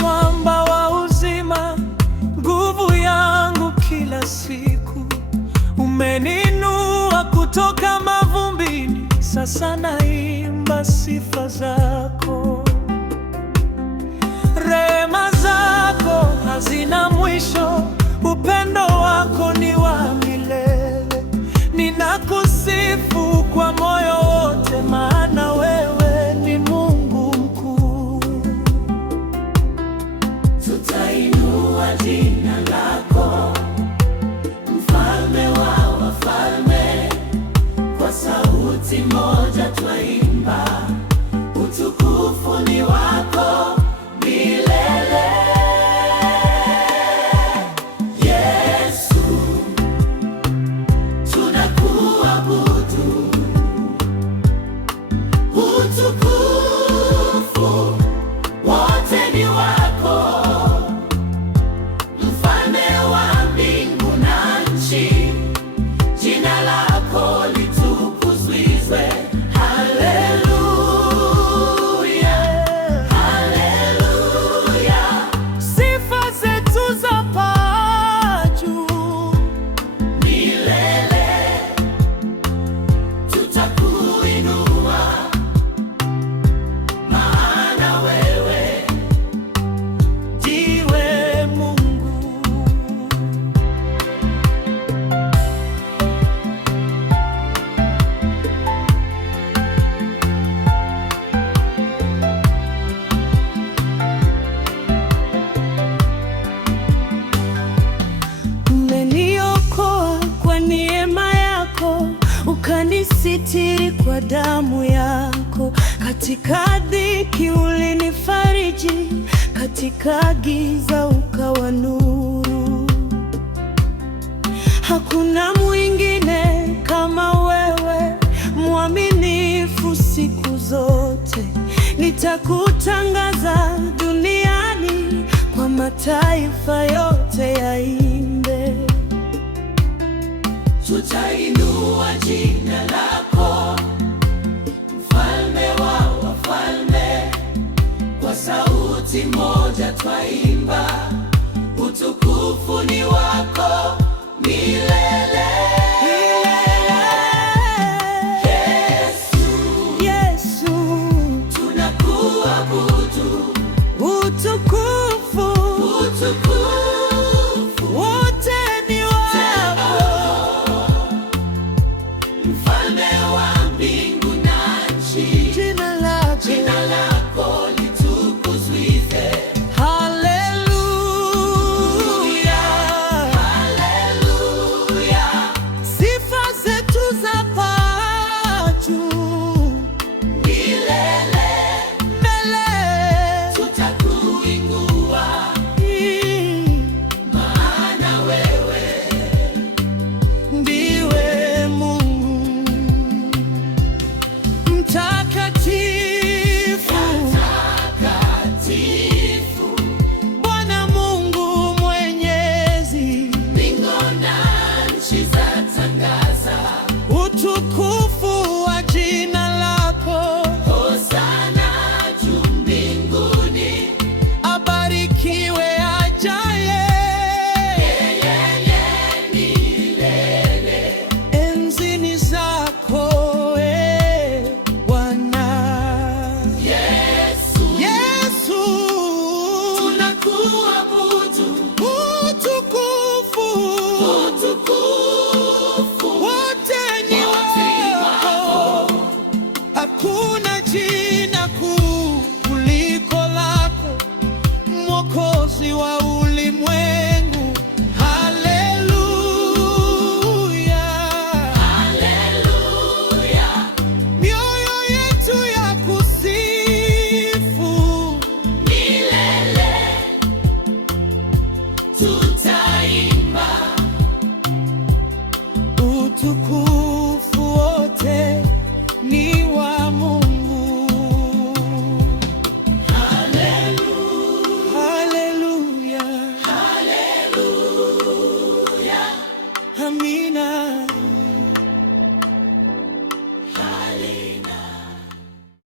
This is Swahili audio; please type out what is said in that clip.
mwamba wa uzima, nguvu yangu kila siku. Umeninua kutoka mavumbini, sasa naimba sifa zako. Rehema zako hazina mwisho, upendo wako ni wa milele. Ninakusifu kwa moyo wote, maana wewe ni Mungu mkuu. Tutainua jina lako, Mfalme wa wafalme, kwa sauti moja twaimba, utukufu ni wako milele. Yesu, tunakuabudu, utukufu wote ni wako, Mfalme wa mbingu na nchi, jina lako litukuzwe. Haleluya, haleluya. Sifa zetu zapaa juu Milele tutakuinua, maana wewe ndiwe Mungu. Umeniokoa kwa neema yako, ukanisitiri kwa damu yako. Katika dhiki ulinifariji, katika giza ukawa nuru. Hakuna mwingine kama wewe, mwaminifu siku zote. Nitakutangaza duniani, kwa mataifa yote yaimbe. tutainua jina lako, Mfalme wa wafalme, kwa sauti moja twaimba, utukufu ni wako milele. Yesu, Yesu, tunakuabudu, utukufu utukufu wote ni wako. Mfalme wa mbingu na nchi, Jina lako jina lako litukuzwe. haleluya. Haleluya, Sifa zetu zapaa juu milele mbele. tutakuinua, maana wewe Ndiwe Mungu mtakatifu, takatifu. Bwana Mungu Mwenyezi. Mbingu na nchi zatangaza, Utukufu wa jina lako, hosana juu mbinguni. abarikiwe ajaye. Yeye milele. Enzini zako, Bwana Yesu, Yesu. tunakuabudu, Utukufu utukufu wote ni wote ni wako. wako. Hakuna jina kuu kuliko lako, Mwokozi wa ulimwengu. Haleluya, Haleluya, mioyo yetu ya kusifu. milele tutaimba, Utukufu wote ni wa Mungu. haleluya, Haleluya, haleluya. amina.